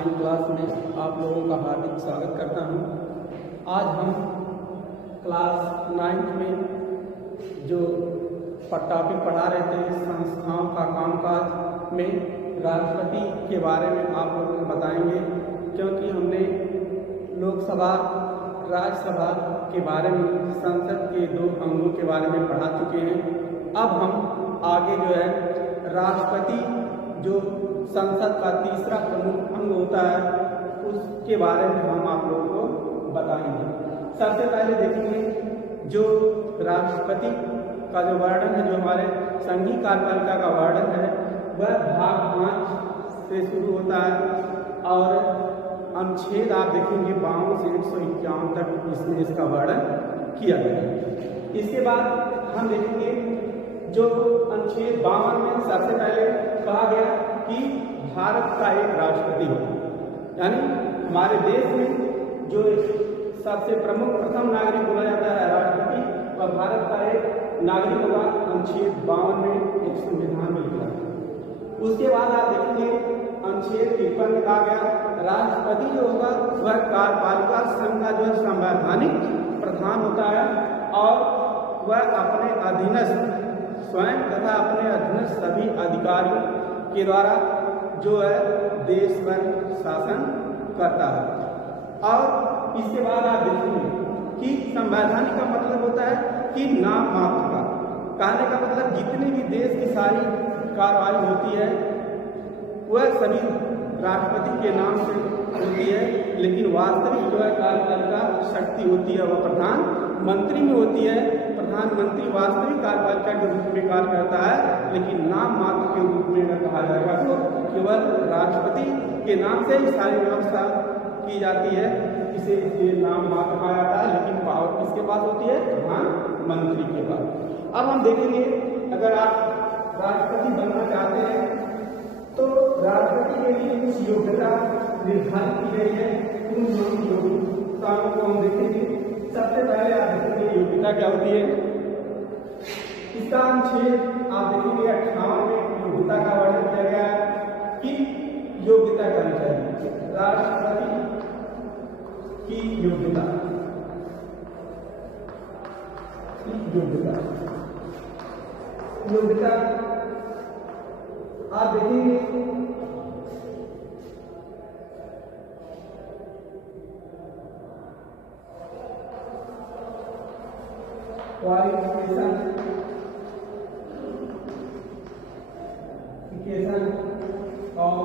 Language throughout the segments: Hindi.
ऑनलाइन क्लास में आप लोगों का हार्दिक स्वागत करता हूं। आज हम क्लास 9 में जो टॉपिक पढ़ा रहे थे संस्थाओं का कामकाज में राष्ट्रपति के बारे में आप लोगों को बताएंगे, क्योंकि हमने लोकसभा राज्यसभा के बारे में संसद के 2 अंगों के बारे में पढ़ा चुके हैं। अब हम आगे जो है राष्ट्रपति जो संसद का तीसरा प्रमुख अंग होता है उसके बारे में हम आप लोगों को बताएंगे। सबसे पहले देखेंगे जो राष्ट्रपति का जो वर्णन है, जो हमारे संघीय कार्यपालिका का वर्णन है, वह भाग 5 से शुरू होता है और अनुच्छेद आप देखेंगे 52 से 151 तक इसमें इसका वर्णन किया गया है। इसके बाद हम देखेंगे जो अनुच्छेद 52 में सबसे पहले कहा गया कि भारत का एक राष्ट्रपति हो, यानी हमारे देश में जो सबसे प्रमुख प्रथम नागरिक बोला जाता है राष्ट्रपति, वह भारत का एक नागरिक होगा। अनुच्छेद 52 में एक संविधान में लिखा है। उसके बाद आप देखेंगे अनुच्छेद 53 में कहा गया राष्ट्रपति जो होगा वह कार्यपालिका संघ का जो है संवैधानिक प्रधान होता है और वह अपने अधीनस्थ स्वयं तथा अपने अधीनस्थ सभी अधिकारियों के द्वारा जो है देश पर शासन करता है। और इसके बाद आप देखेंगे कि संवैधानिक का मतलब होता है कि नाम मात्र का, कहने का मतलब जितनी भी देश की सारी कार्रवाई होती है वह सभी राष्ट्रपति के नाम से होती है, लेकिन वास्तविक जो है कार्यपालिका शक्ति होती है वह प्रधानमंत्री में होती है। प्रधानमंत्री वास्तविक कार्यपालिका के रूप में कार्य करता है, लेकिन नाम मात्र के रूप में अगर कहा जाएगा तो केवल राष्ट्रपति के नाम से ही सारी व्यवस्था की जाती है, इसे नाम मात्र कहा जाता है, लेकिन पावर किसके पास होती है? प्रधानमंत्री के पास। अब हम देखेंगे अगर आप राष्ट्रपति बनना चाहते हैं तो राष्ट्रपति के लिए कुछ योग्यता निर्धारित की गई है। उन योग्यताओं को हम देखेंगे। सबसे पहले आप देखेंगे योग्यता क्या होती है। इसका अनुच्छेद आप देखेंगे 58 में योग्यता का वर्णन किया गया है कि योग्यता करनी चाहिए राष्ट्रपति की योग्यता आप देखेंगे क्वालिफिकेशन ऑफ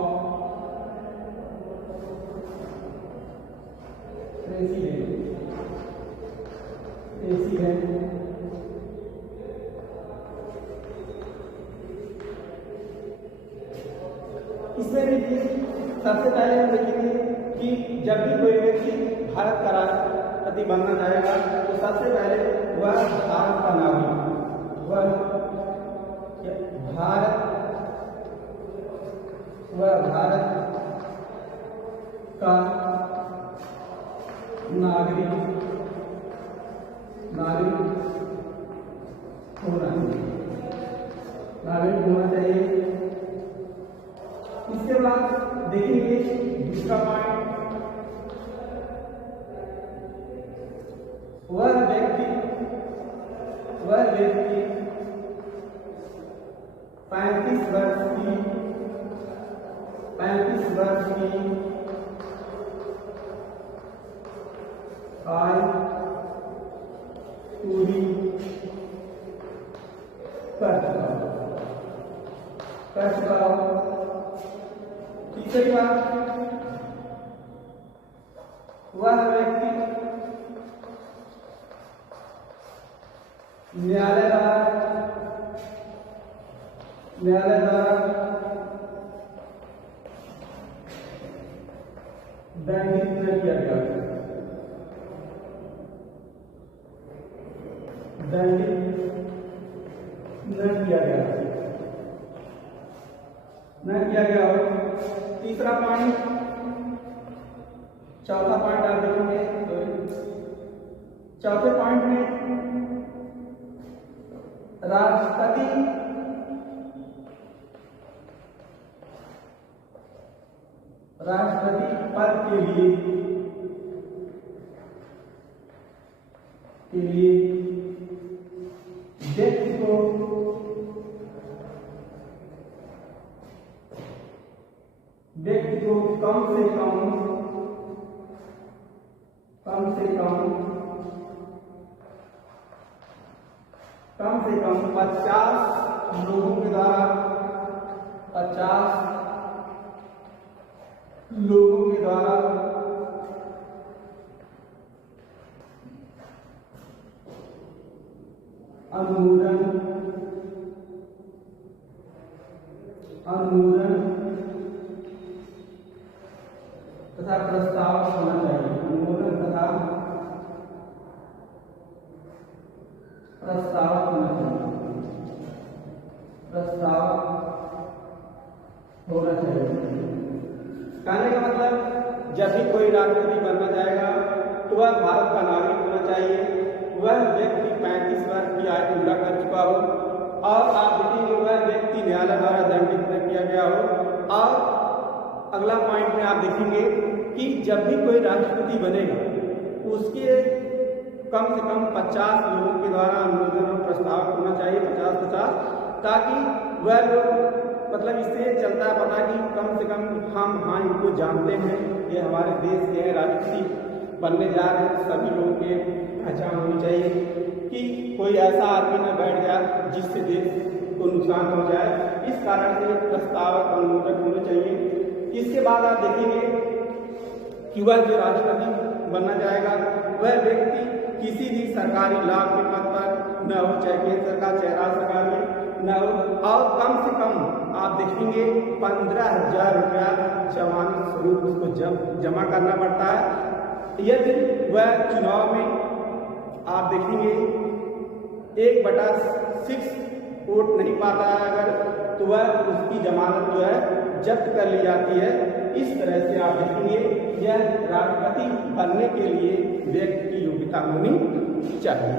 प्रेसिडेंट इसमें देखिए सबसे पहले हम देखेंगे कि जब भी कोई व्यक्ति भारत का राष्ट्रपति बनना चाहेगा तो सबसे पहले वह भारत का नागरिक, वह भारत का नागरिक होना चाहिए। इसके बाद देखेंगे दूसरा पॉइंट, वह व्यक्ति 35 वर्ष की आयु पूरी कर चुका हो। तीसरी बात, वह व्यक्ति न्यायालय द्वारा दंडित न किया गया हो। तीसरा पॉइंट, चौथा पॉइंट आप देखेंगे। चौथे पॉइंट में राष्ट्रपति राष्ट्रपति पद के लिए व्यक्ति को कम से कम 50 लोगों के द्वारा अनुमोदन तथा प्रस्ताव होना चाहिए। अनुमोदन तथा प्रस्ताव होना चाहिए। कहने का मतलब जब भी कोई राष्ट्रपति बनना चाहेगा तो वह भारत का नागरिक होना चाहिए, वह व्यक्ति 35 वर्ष की आयु पूरा कर चुका हो और आप देखेंगे वह व्यक्ति न्यायालय द्वारा दंडित न किया गया हो। और अगला पॉइंट में आप देखेंगे कि जब भी कोई राष्ट्रपति बनेगा उसके कम से कम 50 लोगों के द्वारा अनुमोदन और प्रस्ताव होना चाहिए, 50-50, ताकि वह लोग मतलब इससे चलता है पता कि कम से कम हम इनको जानते हैं, ये हमारे देश के राष्ट्रपति बनने जा रहे हैं, सभी लोगों के पहचान होनी चाहिए कि कोई ऐसा आदमी न बैठ जाए जिससे देश को नुकसान हो जाए। इस कारण से प्रस्ताव अनुमोदन होने चाहिए। इसके बाद आप देखेंगे कि वह जो राष्ट्रपति बनना चाहेगा वह व्यक्ति किसी भी सरकारी लाभ के पद पर न हो, चाहे केंद्र सरकार चाहे राज्य सरकार में न हो, और कम से कम आप देखेंगे 15,000 रुपया जमानत स्वरूप उसको जमा करना पड़ता है। यदि वह चुनाव में आप देखेंगे 1/6 वोट नहीं पाता है अगर, तो वह उसकी जमानत जो है जब्त कर ली जाती है। इस तरह से आप देखेंगे यह राष्ट्रपति बनने के लिए व्यक्ति की योग्यता होनी चाहिए।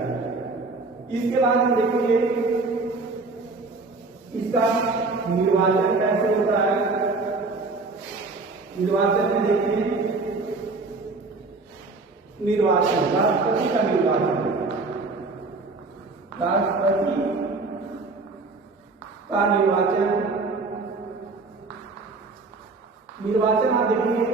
इसके बाद हम देखेंगे इसका निर्वाचन कैसे होता है। निर्वाचन में देखिए राष्ट्रपति का निर्वाचन आप देखेंगे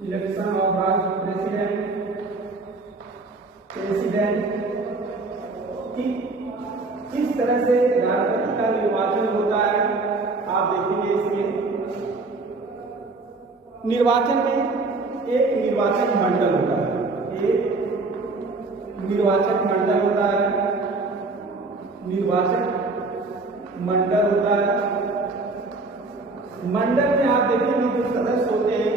इलेक्शन ऑफ प्रेसिडेंट किस तरह से राष्ट्रपति का निर्वाचन होता है आप देखेंगे। इसमें निर्वाचन में एक निर्वाचक मंडल होता है, मंडल में आप देखेंगे जो सदस्य होते हैं,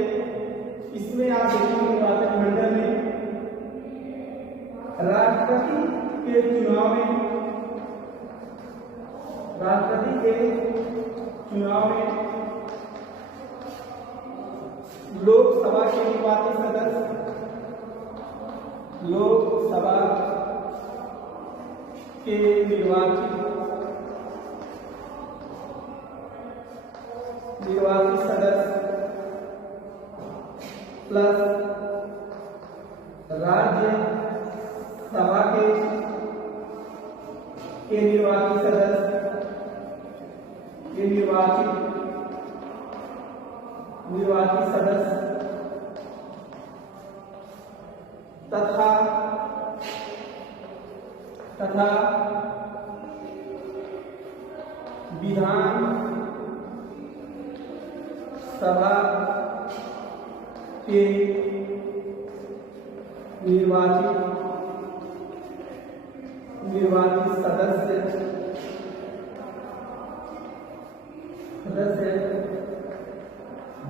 इसमें आप देखेंगे निर्वाचक मंडल में राष्ट्रपति के चुनाव में लोकसभा के निर्वाचित सदस्य, प्लस राज्य सभा के निर्वाचित सदस्य, तथा विधान सभा के निर्वाचित सदस्य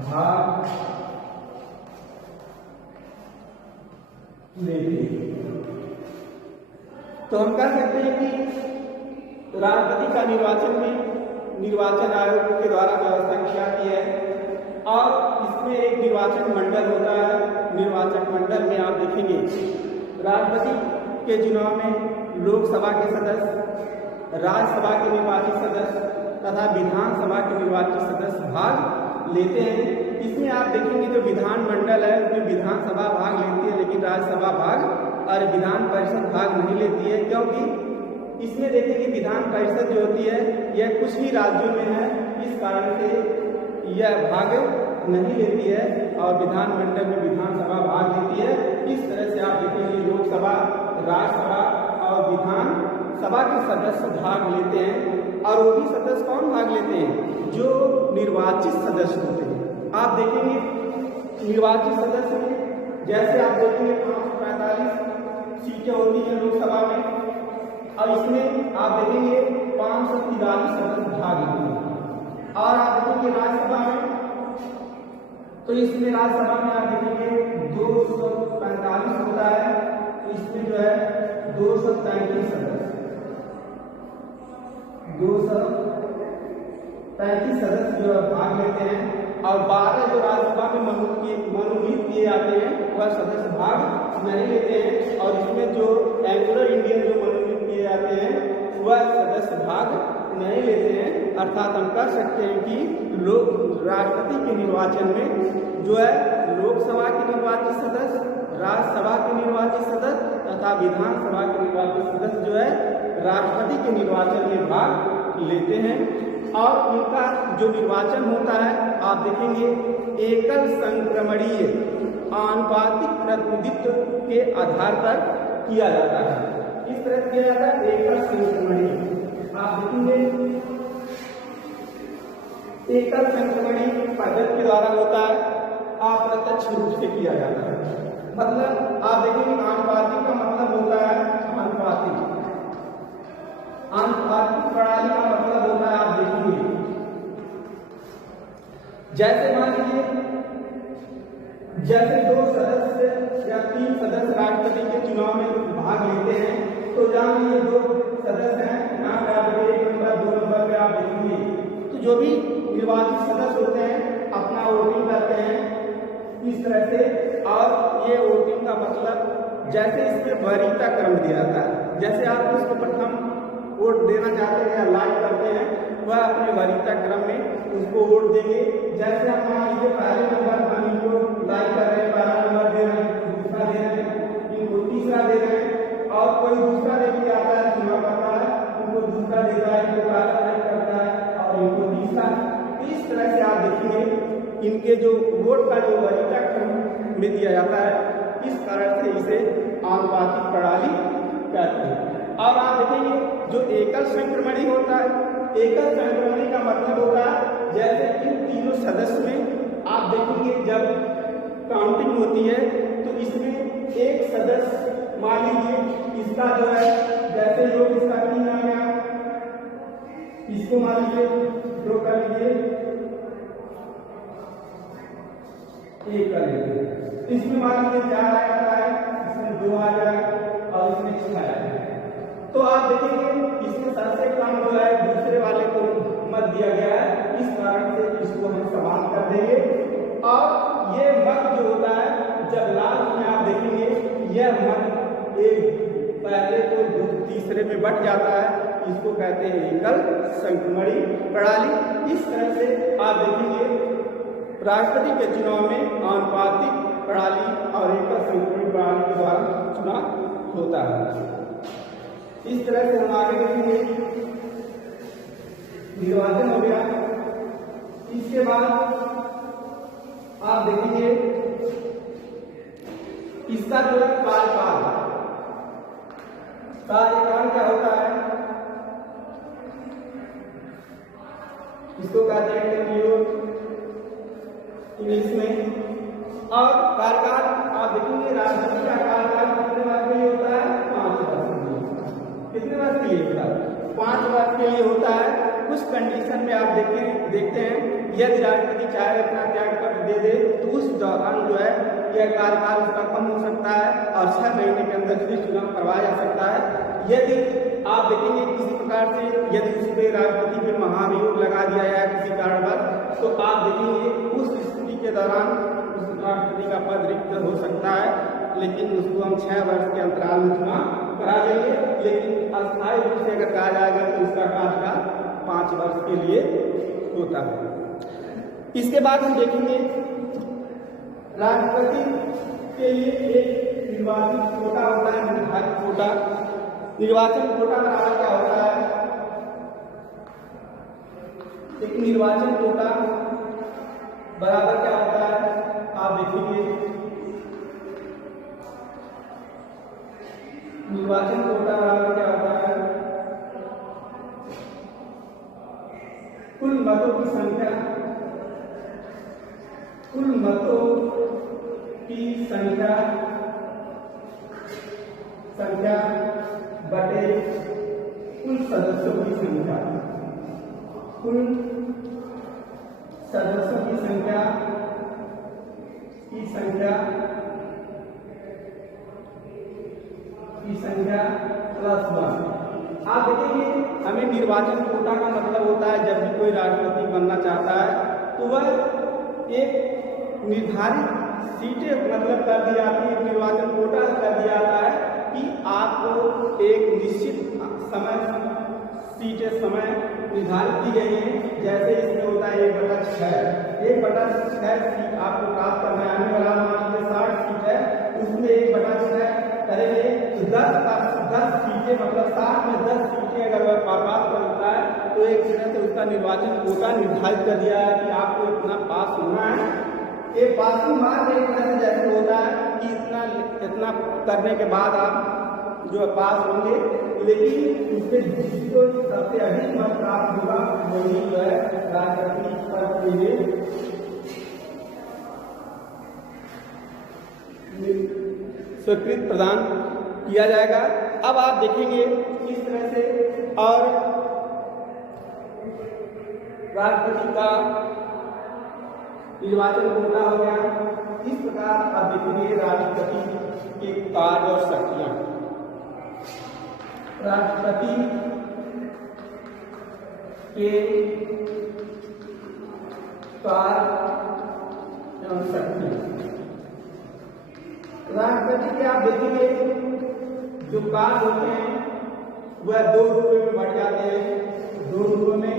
भाग लेते हैं। तो हम कह सकते हैं कि राष्ट्रपति का निर्वाचन आयोग के द्वारा व्यवस्था की जाती है और इसमें एक निर्वाचक मंडल होता है। निर्वाचक मंडल में आप देखेंगे राष्ट्रपति के चुनाव में लोकसभा के सदस्य, राज्यसभा के निर्वाचित सदस्य तथा विधानसभा के निर्वाचित सदस्य भाग लेते हैं। इसमें आप देखेंगे जो विधानमंडल है उसमें विधानसभा भाग लेती है, लेकिन राज्यसभा भाग और विधान परिषद भाग नहीं लेती है, क्योंकि इसमें देखेंगे विधान परिषद जो होती है यह कुछ ही राज्यों में है, इस कारण से यह भाग नहीं लेती है और विधानमंडल में विधानसभा भाग लेती है। इस तरह से आप देखेंगे लोकसभा, राज्यसभा और विधानसभा के सदस्य भाग लेते हैं। और वो भी सदस्य कौन भाग लेते हैं? जो निर्वाचित सदस्य होते हैं। आप देखेंगे निर्वाचित सदस्य में जैसे आप देखेंगे 545 सीटें होती हैं लोकसभा में, और इसमें आप देखेंगे 543 सदस्य भाग लेते हैं। और आप देखेंगे राज्यसभा में, तो इसमें राज्यसभा में आप देखेंगे 245 होता है, तो इसमें जो है 233 सदस्य 235 सदस्य जो भाग लेते हैं। और 12 जो राज्यसभा में मनोनीत किए जाते हैं वह सदस्य भाग नहीं लेते हैं। और इसमें जो एंग्लो इंडियन जो मनोनीत किए जाते हैं वह सदस्य भाग नहीं लेते हैं। अर्थात हम कह सकते हैं कि राष्ट्रपति के निर्वाचन में जो है लोकसभा के निर्वाचित सदस्य, राज्यसभा के निर्वाचित सदस्य तथा विधानसभा के निर्वाचित सदस्य जो है राष्ट्रपति के निर्वाचन में भाग लेते हैं। और उनका जो निर्वाचन होता है आप देखेंगे एकल संक्रमणीय आनुपातिक प्रतिनिधित्व के आधार पर किया जाता है। इस तरह किया जाता है एकल संक्रमणीय। आप देखेंगे एकल संक्रमणीय पद्धति के द्वारा होता है, अप्रत्यक्ष रूप से किया जाता है। मतलब आप देखेंगे आनुपातिक का मतलब होता है आनुपातिक प्रणाली का मतलब होता है आप देखेंगे जैसे मान लीजिए जैसे 2 सदस्य या 3 सदस्य राष्ट्रपति के चुनाव में भाग लेते हैं, तो जहां ये 2 सदस्य हैं यहाँ पे आप 1 नंबर 2 नंबर पे आप देखेंगे, तो जो भी निर्वाचित सदस्य होते हैं अपना वोटिंग करते हैं इस तरह से। और ये वोटिंग का मतलब जैसे इसमें वरीयता क्रम दिया जाता है, जैसे आप उसको प्रथम वोट देना चाहते हैं या लाइक करते हैं वह अपने वरीयता क्रम में उसको वोट देंगे। जैसे हम मान लीजिए पहले नंबर हम इनको लाइक कर रहे हैं, पहला नंबर दे रहे हैं, दूसरा दे रहे हैं, इनको तीसरा दे रहे हैं, और कोई दूसरा व्यक्ति आता है चुनाव करता है उनको दूसरा देता है, इनको पहला लाइक करता है और इनको तीसरा। इस तरह से आप देखेंगे इनके जो वोट का जो वरीयता क्रम में दिया जाता है, इस कारण से इसे आनुपातिक प्रणाली कहते हैं। अब आप देखेंगे जो एकल संक्रमणी होता है, एकल संक्रमणी का मतलब होता है जैसे इन तीनों सदस्य में आप देखेंगे जब काउंटिंग होती है तो इसमें एक सदस्य मान लीजिए इसका जो है जैसे लोग इसका 3 आ गया, इसको मान लीजिए 2 कर लीजिए, 1 कर लीजिए, इसमें मान लीजिए 4 आ जाता है, इसमें 2 आ जाए और इसमें 6 आ जाए। तो आप देखेंगे इसमें सबसे कम जो है दूसरे वाले को मत दिया गया है, इस कारण से इसको हम समाप्त कर देंगे। और ये मत जो होता है जब लास्ट में आप देखेंगे यह मत एक पहले को तीसरे में बट जाता है, इसको कहते हैं एकल संक्रमणी प्रणाली। इस तरह से आप देखेंगे राष्ट्रपति के चुनाव में आनुपातिक प्रणाली और एकल संक्रमणी प्रणाली के द्वारा चुनाव होता है। इस तरह से हम आगे देखेंगे निर्वाचन हो गया। इसके बाद आप देखेंगे इसका जो है कार्यकाल क्या होता है, इसको कहते हैं टेन्योर इंग्लिश में। और कार्यकाल आप देखेंगे राष्ट्रपति का कार्यकाल कितने वर्ष के लिए होता है? 5 वर्ष के लिए। कितने वर्ष के लिए होता है? 5 वर्ष के लिए होता है। कुछ कंडीशन में आप देखते हैं यदि राष्ट्रपति चाहे अपना त्याग पत्र दे दे तो उस दौरान जो है यह कार्यकाल उसका कम हो सकता है और 6 महीने के अंदर फिर चुनाव करवाया जा सकता है। यदि आप देखेंगे किसी प्रकार से यदि उस पर राष्ट्रपति पे महाभियोग लगा दिया जाए किसी कारणवश, तो आप देखेंगे उस स्थिति के दौरान उस राष्ट्रपति का पद रिक्त हो सकता है, लेकिन उसको हम 6 वर्ष के अंतराल में चुनाव करा लेंगे, लेकिन अस्थायी रूप से अगर कहा जाएगा तो इसका कार्यकाल 5 वर्ष के लिए होता है। इसके बाद हम देखेंगे राष्ट्रपति के लिए एक निर्वाचन कोटा होता है, निर्धारित कोटा। निर्वाचन कोटा बराबर क्या होता है? एक निर्वाचन कोटा बराबर क्या होता है? आप देखेंगे निर्वाचन कोटा बराबर क्या होता है? कुल मतों की संख्या, कुल मतों की संख्या बटे कुल सदस्यों की संख्या, कुल सदस्यों की संख्या प्लस 1। आप देखेंगे हमें निर्वाचन कोटा का मतलब होता है जब भी कोई राष्ट्रपति बनना चाहता है तो वह एक निर्धारित सीटें मतलब कर दी जाती है, निर्वाचन कोटा कर दिया जाता है कि आपको एक निश्चित समय निर्धारित की गई है। जैसे इसमें होता है 1/6 सीट आपको प्राप्त करना है। आने वाला मान लीजिए 60 सीट है, उसमें 1/6 करेंगे तो 10 सीटें मतलब 60 में 10 सीटें अगर वह प्राप्त करता है तो एक तरह से उसका निर्वाचन कोटा निर्धारित कर दिया है कि आपको इतना पास होना है। एक पासिंग मार्क एक तरह से जैसे होता है कि इतना करने के बाद आप जो पास होंगे, लेकिन उससे जिसको सबसे अधिक मत प्राप्त होगा वही जो है राष्ट्रपति पद के लिए स्वीकृति प्रदान किया जाएगा। अब आप देखेंगे इस तरह से और राष्ट्रपति का निर्वाचन कोटा हो गया। इस प्रकार आप देखेंगे राष्ट्रपति के कार्य और शक्तियां। राष्ट्रपति के कार्य एवं शक्तियां। राष्ट्रपति के आप देखेंगे जो कार्य होते हैं वह 2 रूपों में बढ़ जाते हैं। 2 रूपों में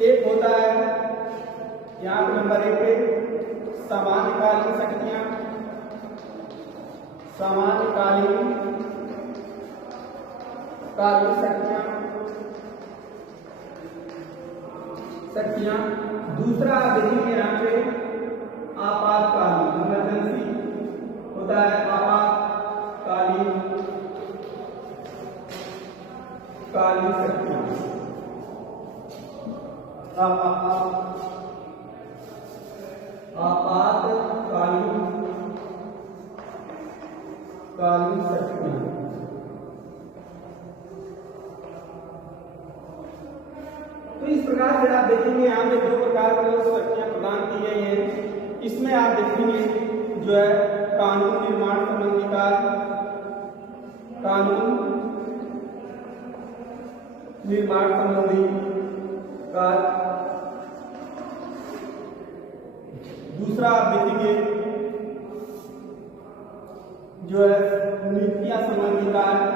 एक होता है यहाँ पे नंबर 1 पे सामान्यकालीन शक्तियां, सामान्यकालीन शक्तियां। दूसरा आप देखेंगे यहाँ पे आपातकालीन, इमरजेंसी होता है, आपातकालीन शक्तियां। आपातकालीन शक्तियां। तो इस प्रकार से आप देखेंगे यहाँ पे 2 प्रकार की शक्तियां प्रदान की गई हैं। इसमें आप देखेंगे जो है कानून निर्माण संबंधी कार्य, कानून निर्माण संबंधी कार्य। दूसरा आप देखेंगे जो है नीतियां संबंधी कार्य,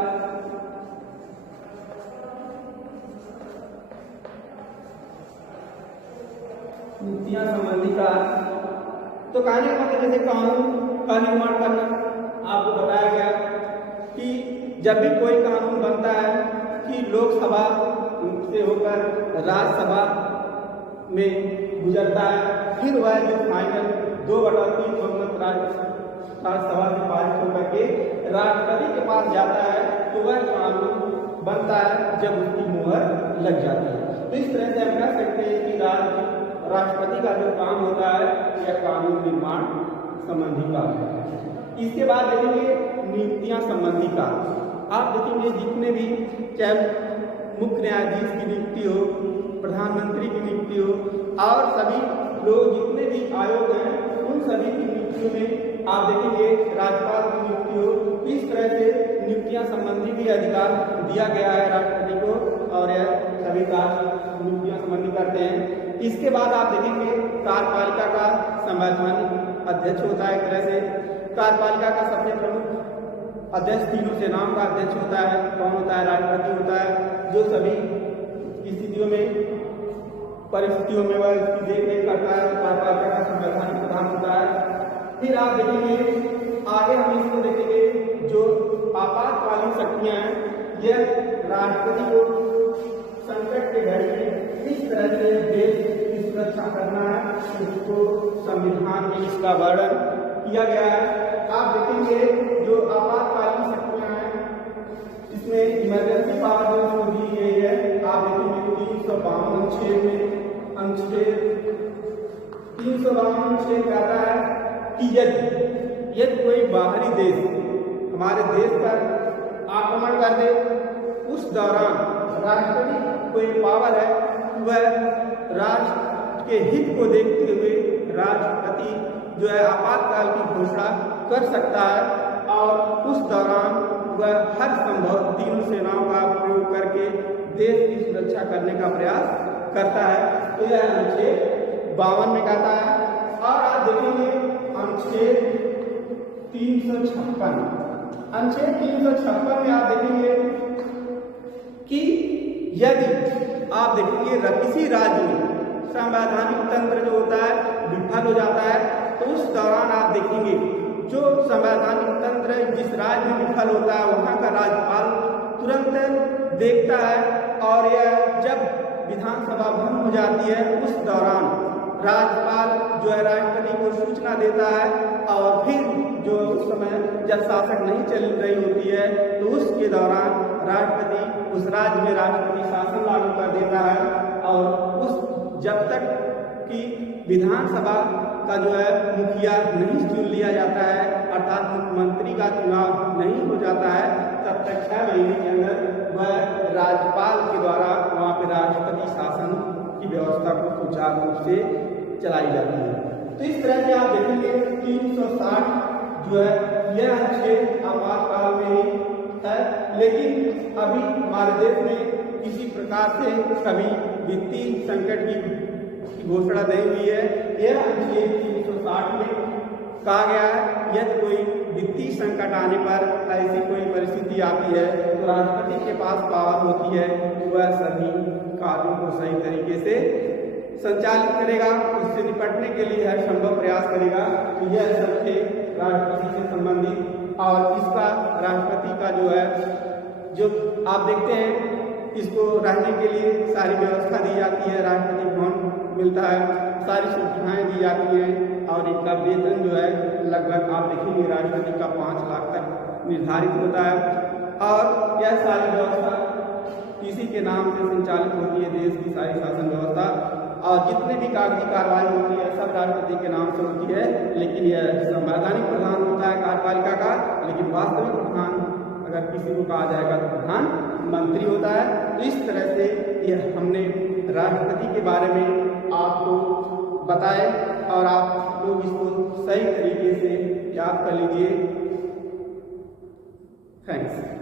नीतियां संबंधी कार्य। तो कहने का मतलब जैसे कानून का निर्माण करना, आपको बताया गया कि जब भी कोई कानून बनता है कि लोकसभा से होकर राज्यसभा में गुजरता है, फिर वह जो फाइनल 2/3 बहुमत राज्यसभा से पारित होकर के राष्ट्रपति के पास जाता है तो वह कानून बनता है जब उसकी मुहर लग जाती है। तो इस तरह से हम कह सकते हैं कि राष्ट्रपति का जो काम होता है यह कानून निर्माण संबंधी कार्य है। इसके बाद देखेंगे नीतियां संबंधी कार्य। आप देखेंगे जितने भी चाहे मुख्य न्यायाधीश की नियुक्ति हो, प्रधानमंत्री की नियुक्ति हो और सभी लोग जितने भी आयोग हैं उन सभी की नियुक्तियों में आप देखेंगे राज्यपाल की नियुक्ति हो। इस तरह से नियुक्तियां संबंधी भी अधिकार दिया गया है राष्ट्रपति को और यह सभी कार्य नियुक्तियां संबंधी करते हैं। इसके बाद आप देखेंगे कार्यपालिका का संवैधानिक अध्यक्ष होता है। एक तरह से कार्यपालिका का सबसे प्रमुख अध्यक्ष तीनों सेनाओं का अध्यक्ष होता है। कौन होता है? राष्ट्रपति होता है, जो सभी स्थितियों में परिस्थितियों में वह इसकी देखरेख करता है। कार्यपालिका का संवैधानिक प्रधान होता है। फिर आप देखेंगे आगे हम इसको देखेंगे जो आपातकालीन शक्तियां हैं, यह राष्ट्रपति को संकट के घड़ी में इस तरह से देश की सुरक्षा करना है, इसको संविधान में इसका वर्णन किया गया है। आप देखेंगे जो आपातकालीन शक्तियां हैं इसमें इमरजेंसी पावर जो दी गई है, आप देखेंगे 352 अनुच्छेद में अनुच्छेद 352 अनुच्छेद कहता है कि यदि कोई बाहरी देश हमारे देश पर आक्रमण कर दे, उस दौरान राष्ट्रपति को एक पावर है कि वह राष्ट्र के हित को देखते हुए राष्ट्रपति जो है आपातकाल की घोषणा कर सकता है और उस दौरान वह हर संभव तीनों सेनाओं का प्रयोग करके देश की सुरक्षा करने का प्रयास करता है। तो यह अनुच्छेद 52 में कहता है। और आप देखेंगे अनुच्छेद 356, अनुच्छेद 356 में आप देखेंगे कि यदि आप देखेंगे किसी राज्य में संवैधानिक तंत्र जो होता है विफल हो जाता है, तो उस दौरान आप देखेंगे जो संवैधानिक तंत्र जिस राज्य में विफल होता है वहाँ का राज्यपाल तुरंत देखता है और यह जब विधानसभा भंग हो जाती है उस दौरान राज्यपाल जो है राष्ट्रपति को सूचना देता है और फिर जो उस समय जब शासक नहीं चल रही होती है तो उसके दौरान राष्ट्रपति उस राज्य में राष्ट्रपति शासन लागू कर देता है और उस जब तक कि विधानसभा का जो है मुखिया नहीं चुन लिया जाता है अर्थात मुख्यमंत्री का चुनाव नहीं हो जाता है, तब तक 6 महीने के अंदर वह राज्यपाल के द्वारा वहाँ पे राष्ट्रपति शासन की व्यवस्था को सुचारू रूप से चलाई जाती है। तो इस तरह से आप देखेंगे 360 जो है यह अनुच्छेद आपातकाल में ही है, लेकिन अभी हमारे देश में किसी प्रकार से कभी वित्तीय संकट की घोषणा नहीं हुई है। यह अनुच्छेद 360 में कहा गया है यदि कोई वित्तीय संकट आने पर ऐसी कोई परिस्थिति आती है तो राष्ट्रपति के पास पावर होती है, वह सभी कार्यों को सही तरीके से संचालित करेगा, उससे निपटने के लिए हर संभव प्रयास करेगा। तो यह सब थे राष्ट्रपति से संबंधित और इसका राष्ट्रपति का जो है जो आप देखते हैं इसको रहने के लिए सारी व्यवस्था दी जाती है, राष्ट्रपति भवन मिलता है, सारी सुविधाएं दी जाती हैं और इनका वेतन जो है लगभग आप देखेंगे राष्ट्रपति का 5 लाख तक निर्धारित होता है और यह सारी व्यवस्था किसी के नाम से संचालित होती है, देश की सारी शासन व्यवस्था और जितने भी कागजी कार्रवाई होती है सब राष्ट्रपति के नाम से होती है। लेकिन यह संवैधानिक प्रधान होता है कार्यपालिका का, लेकिन वास्तविक प्रधान अगर किसी को कहा जाएगा तो प्रधानमंत्री होता है। तो इस तरह से यह हमने राष्ट्रपति के बारे में आपको बताए और आप लोग इसको सही तरीके से याद कर लीजिए। थैंक्स।